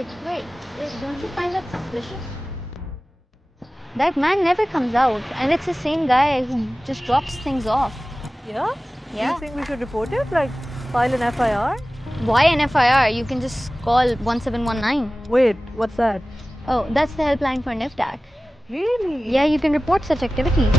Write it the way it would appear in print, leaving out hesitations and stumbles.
Wait, don't you find that suspicious? That man never comes out, and it's the same guy who just drops things off. Yeah? Yeah. Do you think we should report it? Like, file an FIR? Why an FIR? You can just call 1719. Wait, what's that? Oh, that's the helpline for NIFTAC. Really? Yeah, you can report such activities.